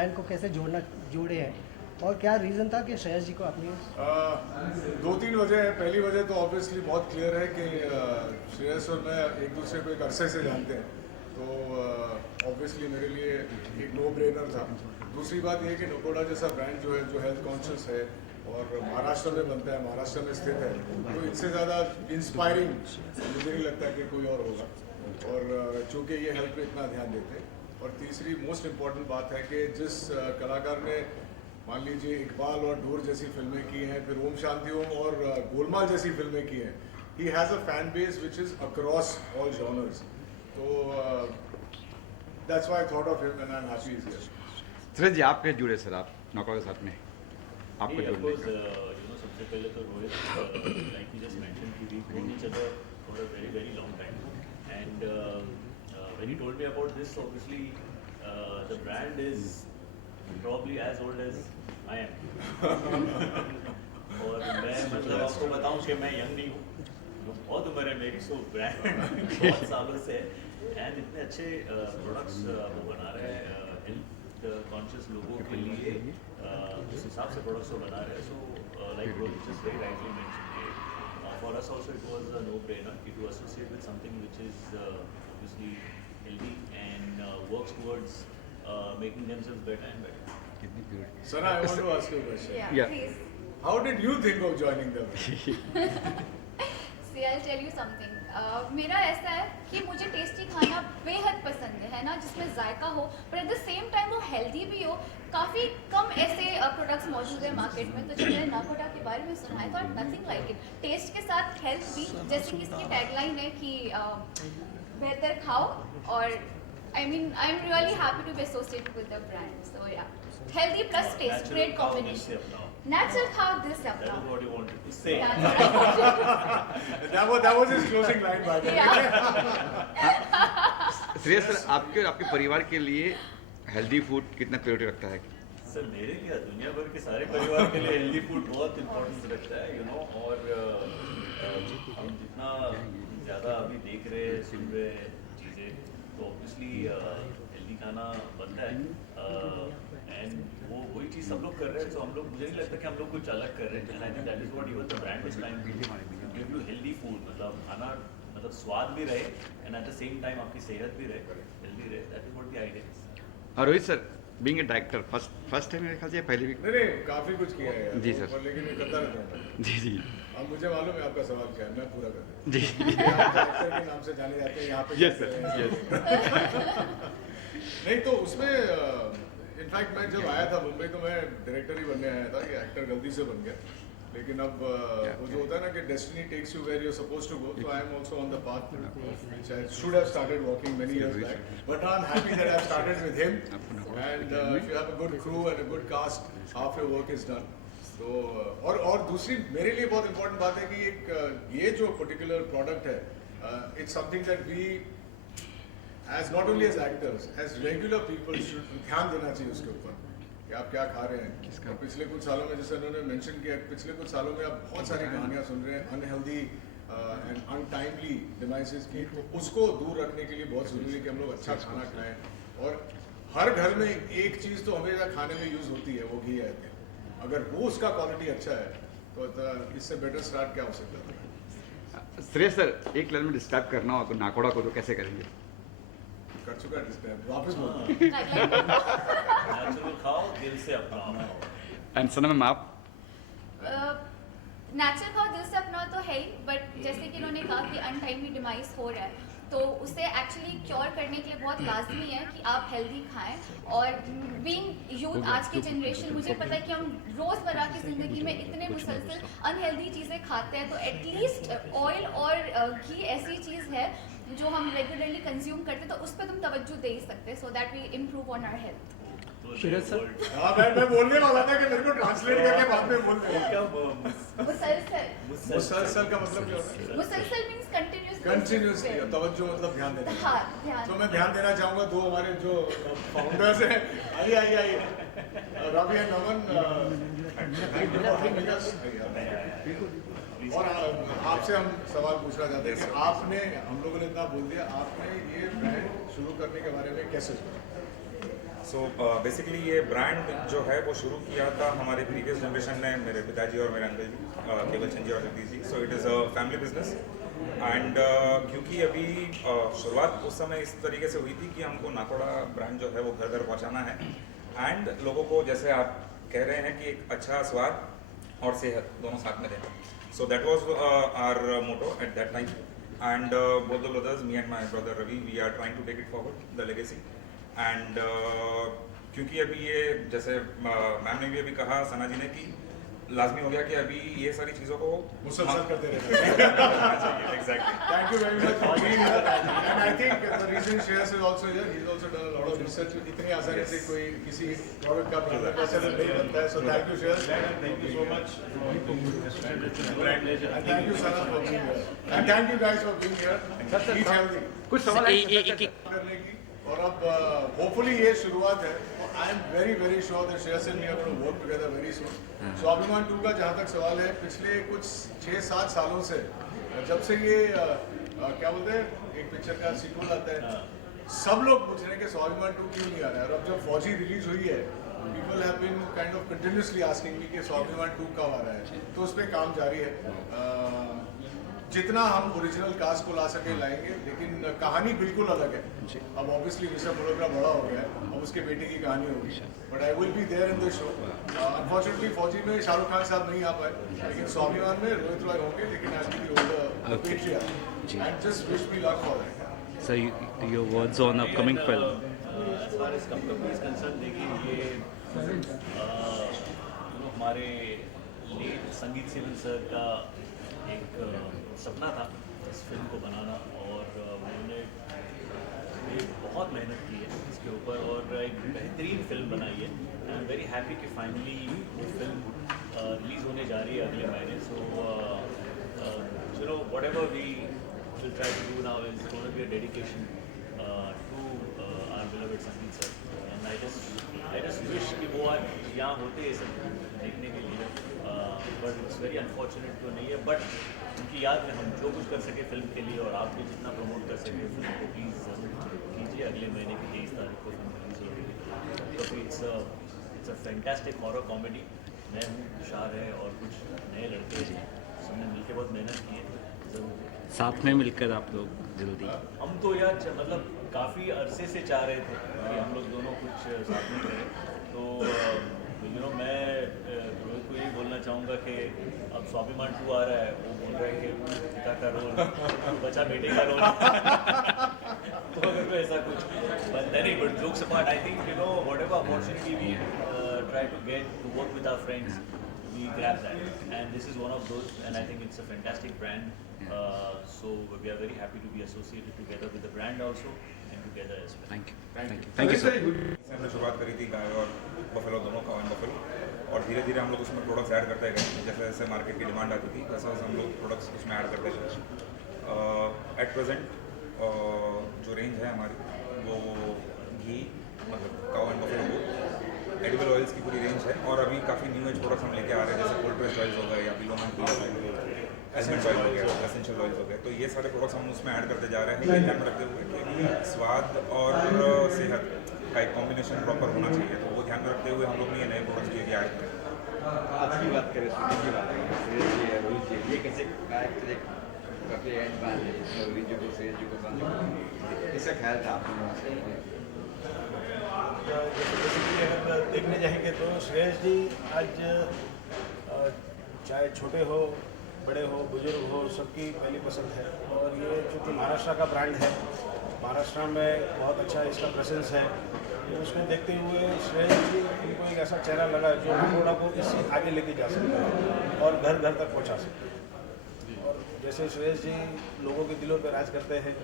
Brand को कैसे जोड़े हैं, और क्या रीज़न था कि श्रेयस जी को आपने? दो तीन वजह है। पहली वजह तो ऑब्वियसली बहुत क्लियर है कि श्रेयस और मैं एक दूसरे को एक अरसे से जानते हैं, तो ऑब्वियसली मेरे लिए एक नो ब्रेनर था। दूसरी बात यह कि नकोड़ा जैसा ब्रांड जो है, जो हेल्थ कॉन्शियस है और महाराष्ट्र में बनता है, महाराष्ट्र में स्थित है, तो इससे ज़्यादा इंस्पायरिंग मुझे नहीं लगता कि कोई और होगा। और चूँकि ये हेल्थ पे इतना ध्यान देते हैं। और तीसरी मोस्ट इम्पॉर्टेंट बात है कि जिस कलाकार ने मान लीजिए इकबाल और डोर जैसी फिल्में की हैं, फिर ओम शांति ओम और गोलमाल जैसी फिल्में की हैं, he has a fan base which is across all genres. तो that's why I thought of him and I am happy is here. Suresh ji, आप कैसे जुड़े सर आप नौकरों के साथ में? आपको जुड़ने का सबसे पहले तो Rohit, like you just mention कि we known each other for a very very long time, and when he told me about this, obviously the brand is probably as old as I am. और मैं मतलब आपको बताऊं कि मैं young नहीं हूँ, बहुत उम्र है मेरी, सो ब्रांड बहुत सालों से है, एंड इतने अच्छे प्रोडक्ट्स वो बना रहे हैं हेल्थ कॉन्शियस लोगों के लिए, उस हिसाब से प्रोडक्ट्स वो बना रहे हैं। So like Rohit just very rightly mention कि for us also it was a no brainer to associate with something which is obviously healthy and works towards making themselves better and better. Sana, I want to ask you a question. Yeah, please. How did you think of joining them? See, I'll tell you something. मेरा ऐसा है कि मुझे tasty खाना बेहद पसंद है ना, जिसमें जायका हो पर एट द सेम टाइम वो हेल्दी भी हो। काफ़ी कम ऐसे प्रोडक्ट्स मौजूद है मार्केट में, तो जब मैंने नाकोटा के बारे में सुना है तो नथिंग लाइक इट। टेस्ट के साथ हेल्थ भी, जैसे कि इसकी टैगलाइन है कि बेहतर खाओ, और I mean, I'm really happy to be associated with the brand. So yeah, healthy plus taste, great combination. Natural खाओ, दिल से That अपनाओ। is what you wanted to say. Yeah, that's what I wanted to say. that was his closing line, by the way. Shreyas sir, आपके और आपके परिवार के लिए हेल्दी फूड कितना प्रायोरिटी रखता है? सर मेरे क्या, दुनिया भर के सारे परिवार के लिए हेल्दी फूड बहुत इम्पोर्टेंस रखता है, यू नो। और हम जितना ज़्यादा अभी देख रहे हैं, सुन रहे हैं चीज़ें, तो ऑब्वियसली हेल्दी खाना बनता है, एंड वो वही चीज़ सब लोग कर रहे हैं। तो हम लोग, मुझे नहीं लगता कि हम लोग कुछ अलग कर रहे हैं, and I think that is what even the brand is trying to give you healthy food, मतलब खाना मतलब स्वाद भी रहे and at the same time आपकी सेहत भी रहे, हेल्दी रहे। That is what the idea is. और Rohit sir, being a director, first time मेरे ख्याल से पहले भी? नहीं, काफी कुछ किया है यार। जी सर। और लेकिन ये करता रहता हूँ। जी जी अब मुझे मालूम है आपका सवाल क्या है, मैं पूरा कर दूँ। जी आप एक्टर के नाम से जाने जाते हैं यहाँ पे। Yes sir, yes. नहीं तो उसमें इनफैक्ट मैं जब आया था मुंबई, तो मैं डायरेक्टर ही बनने आया था, कि एक्टर गलती से बन गया। लेकिन अब वो जो होता है ना कि destiny takes you where you are supposed to go, so I am also on the path which I should have started walking many years back, but I'm happy that I've started with him, and if you have a good crew and a good cast, half your work is done. तो और दूसरी मेरे लिए बहुत important बात है कि एक ये जो पर्टिकुलर प्रोडक्ट है, it's something that we as not only as actors, as regular people should ध्यान देना चाहिए उसके ऊपर कि आप क्या खा रहे हैं। और पिछले कुछ सालों में, जैसे उन्होंने मेंशन किया, पिछले कुछ सालों में आप बहुत सारी कहानियां सुन रहे हैं अनहेल्दी एंड अनटाइमली डिवाइसेस की, तो उसको दूर रखने के लिए बहुत ज़रूरी है कि हम लोग अच्छा खाना खाएं। और हर घर में एक चीज़ तो हमेशा खाने में यूज़ होती है, वो घी है। अगर वो उसका क्वालिटी अच्छा है तो इससे बेटर स्टार्ट क्या हो सकता है? श्रेयस सर, एक लाइन में डिस्क्राइब करना हो तो नाकोड़ा को तो कैसे करेंगे? कर चुका डिस्क्राइब, वापस बोलो। नेचुरल खाओ, दिल से अपनाओ। एंड सना मैम, आप? नेचुरल खाओ, दिल से अपनाओ तो है ही, बट जैसे कि इन्होंने कहा कि अनटाइमली डिमाइस हो रहा है, तो उसे एक्चुअली क्योर करने के लिए बहुत लाजमी है कि आप हेल्दी खाएं। और बीइंग यूथ, आज की जनरेशन, मुझे पता है कि हम रोज़मर्रा की ज़िंदगी में इतने मुसलसल अनहेल्दी चीज़ें खाते हैं, तो एटलीस्ट ऑयल और घी ऐसी चीज़ है जो हम रेगुलरली कंज्यूम करते हैं, तो उस पर तुम तवज्जो दे ही सकते हैं, so that we improve on our health. Shreyas sir, हाँ, मैं बोलने वाला था कि मेरे को ट्रांसलेट करके बाद में बोल दो। क्या मुसलसल, मुसलसल का मतलब क्या होता है? मुसलसल मीन्स कंटिन्यूस। कंटिन्यूसली, तवज्जो मतलब ध्यान देना। हाँ, ध्यान। तो मैं ध्यान देना चाहूँगा दो हमारे जो फाउंडर्स हैं, आइए रवि एंड नमन, और आपसे हम सवाल पूछना चाहते हैं कि आपने, हम लोगों ने इतना बोल दिया, आपने ये ब्रांड शुरू करने के बारे में कैसे सोचा? सो बेसिकली ये ब्रांड जो है वो शुरू किया था हमारे प्रीवियस जनरेशन ने, मेरे पिताजी और मेरे अंकल जी, केवल चंद जी और Jagdish ji. So it is a family business and क्योंकि अभी शुरुआत उस समय इस तरीके से हुई थी कि हमको नाकोड़ा ब्रांड जो है वो घर घर पहुंचाना है एंड लोगों को, जैसे आप कह रहे हैं, कि एक अच्छा स्वाद और सेहत दोनों साथ में देना. So that was our motto at that time and both the brothers, me and my brother Ravi, we are trying to take it forward the legacy. And क्योंकि अभी ये, जैसे मैम ने भी अभी कहा, सना जी ने, कि लाजमी हो गया कि अभी ये सारी चीज़ों को मुसलसल करते रहते हैं. Exactly. Thank you very much for being here. And I think the reason Shreyas is also here, he's also done a lot of research. इतनी आसानी से कोई किसी प्रोडक्ट का ब्रांड एम्बेसडर नहीं बनता है. So thank you Shreyas. Thank you so much for associated with the brand. And thank you Sana for being here. And thank you guys for being here. Eat healthy. कुछ सवाल है करने की. और अब होपफुली ये शुरुआत है. I am very sure that Shreyas and me are going to work together very soon. Swabhimaan 2 का जहाँ तक सवाल है, पिछले कुछ 6-7 सालों से, जब से ये क्या बोलते हैं, एक पिक्चर का सीक्वल आता है, सब लोग पूछ रहे हैं कि स्वाभिमान 2 क्यों नहीं आ रहा है. और अब जब फौजी रिलीज हुई है, people have been kind of continuously asking me कि स्वाभिमान 2 कब आ रहा है. तो उस पर काम जारी है. जितना हम ओरिजिनल कास्ट को ला सके लाएंगे, लेकिन कहानी बिल्कुल अलग है. अब ऑब्वियसली ऋषभ मल्होत्रा बड़ा हो गया है, अब उसके बेटे की कहानी होगी. But I will be there in the show. Unfortunately Fauji में शाहरुख खान साहब नहीं आ पाए, लेकिन स्वाभिमान में रोहित रॉय होंगे. लेकिन आज की older patriarch, and just wish me luck for that. So your words on upcoming film. As far as company is concerned, देखिए ये हमारे लेट संगीत सिवन सर का एक सपना था इस फिल्म को बनाना, और उन्होंने बहुत मेहनत की है इसके ऊपर और एक बेहतरीन फिल्म बनाई है. आई एम वेरी हैप्पी कि फाइनली वो फिल्म रिलीज़ होने जा रही है अगले महीने. So you know whatever we will try to do now is going to be a dedication to our beloved Sangeet sir. And I just wish कि वो आज यहाँ होते हैं सब देखने के लिए. बट इट्स वेरी अनफॉर्चुनेट तो नहीं है, बट उनकी याद में हम जो कुछ कर सके फिल्म के लिए, और आप भी जितना प्रमोट कर सके फिल्म को प्लीज़ कीजिए. अगले महीने की 23 तारीख को फिल्म रिलीज हो रही है. तो it's a fantastic horror comedy. मैं हूँ, तुषार है और कुछ नए लड़के हैं, सबने मिलकर बहुत मेहनत की है. ज़रूर साथ में मिलकर आप लोग जल्दी. हम तो यार मतलब काफ़ी अरसे से चाह रहे थे कि हम लोग दोनों कुछ साथ में करें. तो यू नो मैं रोहित को यही बोलना चाहूँगा कि अब स्वाभिमान 2 आ रहा है, वो बोल रहे हैं कि पिता का रोल, बच्चा बेटे का रोल. तो अगर कोई ऐसा कुछ बनता नहीं. But jokes apart, I think you know whatever opportunity we try to get to work with our friends, we grab that, and this is one of those, and I think it's a fantastic brand. So we are very happy to be associated together with the brand also and together as well. Thank you sir. हमने शुरुआत करी थी गाय और buffalo दोनों का, buffalo, और धीरे धीरे हम लोग उसमें प्रोडक्ट्स ऐड करते गए. जैसे जैसे मार्केट की डिमांड आती थी वैसे वैसे हम लोग प्रोडक्ट्स उसमें ऐड करते गए. एट प्रेजेंट जो रेंज है हमारी वो घी, मतलब काऊ एंड बफेलो, एडिबल ऑयल्स की पूरी रेंज है. और अभी काफ़ी न्यू एज प्रोडक्ट्स हम लेके आ रहे हैं, जैसे कोल्ड प्रेस्ड ऑयल्स हो गए, या बिलोमन एसेंशियल ऑयल हो गया, एसेंशियल ऑयल्स हो गए. तो ये सारे प्रोडक्ट्स हम उसमें ऐड करते जा रहे हैं, ये ध्यान में रखते हुए कि स्वाद और सेहत का एक कॉम्बिनेशन प्रॉपर होना चाहिए. तो वो ध्यान में रखते हुए हम लोग ने ये नए प्रोडक्ट्स के लिए ऐड करें. आज की बात करें, सुनील की बात करें, श्रेयस जी है, रोहित जी, ये कैसे काफ़ी एंड बात है, इसमें रोहित जी को, श्रेयस जी को, संजय को, इसका ख्याल था आप लोगों से? बेसिकली अगर देखने जाएंगे तो श्रेयस जी आज चाहे छोटे हो, बड़े हो, बुजुर्ग हो, सबकी पहली पसंद है. और ये चूँकि महाराष्ट्र का ब्रांड है, महाराष्ट्र में बहुत अच्छा इसका प्रेजेंस है, तो उसको देखते हुए श्रेयस जी उनको एक ऐसा चेहरा लगा जो नाकोड़ा को इससे आगे लेके जा सकता है और घर घर तक पहुंचा सकते हैं. और जैसे श्रेयस जी लोगों के दिलों पर राज करते हैं,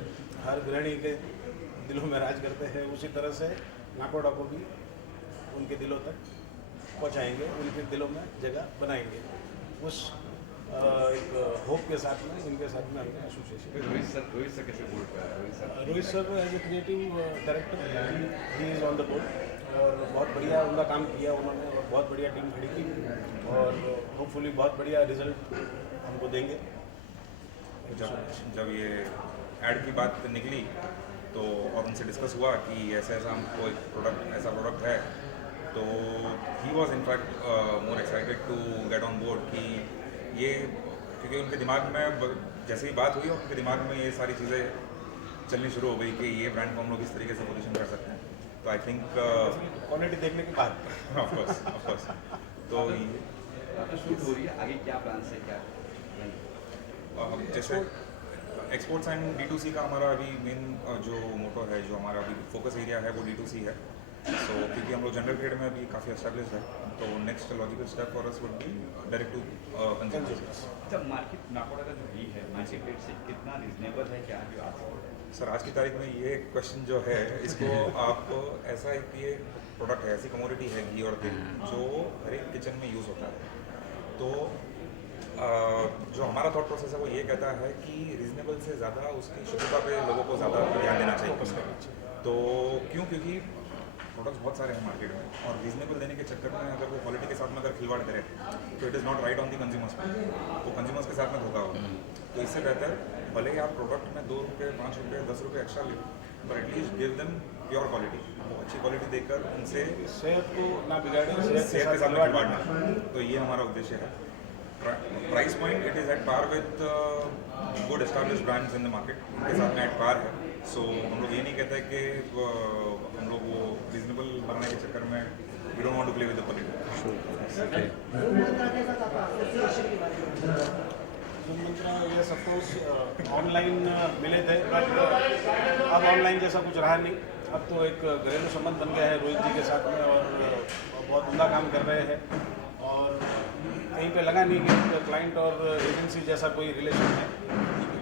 हर गृहिणी के दिलों में राज करते हैं, उसी तरह से नाकोड़ा को भी उनके दिलों तक पहुंचाएंगे, उनके दिलों में जगह बनाएंगे. उस एक होप के साथ में इनके साथ में हमने एसोसिएशन. रोहित सर कैसे बोर्ड पर है? Rohit sir as a creative director he is on the board, और बहुत बढ़िया उनका काम किया उन्होंने, और बहुत बढ़िया टीम खड़ी की, और होपफुली बहुत बढ़िया रिजल्ट हमको देंगे. जब ये ऐड की बात निकली तो और उनसे डिस्कस हुआ कि ऐसा ऐसा हमको एक प्रोडक्ट है, तो he was in fact more excited to get on board कि ये, क्योंकि उनके दिमाग में जैसे ही बात हुई उनके दिमाग में ये सारी चीज़ें चलनी शुरू हो गई कि ये ब्रांड को हम लोग इस तरीके से पोजीशन कर सकते हैं। तो आई थिंक क्वालिटी देखने के बाद ऑफ कोर्स तो तो शूट हो रही है, आगे क्या प्लान है, क्या जैसे एक्सपोर्ट्स एंड D2C का हमारा अभी मेन जो मोटो है, जो हमारा अभी फोकस एरिया है वो D2C है। सो क्योंकि हम लोग जनरल ट्रेड में अभी काफ़ी एस्टेब्लिश है, तो next logical step for us would be direct to consumers. अच्छा, मार्केट नाकोड़ा का जो री है मार्केट रेट से कितना रिजनेबल है, क्या जो आज सर आज की तारीख में ये क्वेश्चन जो है, इसको आप ऐसा है कि ये प्रोडक्ट है, ऐसी कमोडिटी है घी और तेल जो हर एक किचन में यूज़ होता है। तो जो हमारा थॉट प्रोसेस है वो ये कहता है कि रीजनेबल से ज़्यादा उसकी शुद्धता पे लोगों को ज़्यादा ध्यान देना चाहिए। तो क्योंकि प्रोडक्ट्स बहुत सारे हैं मार्केट में, और रीजनेबल देने के चक्कर में अगर वो क्वालिटी के साथ में अगर खिलवाड़ करे तो it is not right on the consumers पे, वो कंज्यूमर्स के साथ में धोखा होगा। तो इससे बेहतर भले ही आप प्रोडक्ट में 2 रुपये 5 रुपये 10 रुपये एक्स्ट्रा ले, पर at least give them pure quality, वो अच्छी क्वालिटी देकर उनसे सेहत को ना बिगाड़े, सेहत के साथ में खिलवाड़ना। तो ये हमारा उद्देश्य है। Price point it is at par with good established brands in the market, उनके साथ में एट पार है। सो हम लोग ये नहीं कहते कि हम लोग वो रीजनेबल बनाने के चक्कर में we don't want to play with the quality. मंत्रा ये सपोज ऑनलाइन मिले थे, बट अब ऑनलाइन जैसा कुछ रहा नहीं। अब तो एक घरेलू संबंध बन गया है रोहित जी के साथ में, और बहुत उम्दा काम कर रहे हैं, और कहीं पे लगा नहीं कि क्लाइंट और एजेंसी जैसा कोई रिलेशन है।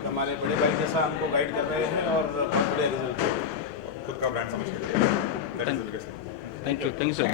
हमारे बड़े भाई जैसा हमको गाइड कर रहे हैं और बहुत बड़े रिजल्ट खुद का ब्रांड समझ के थैंक यू सर।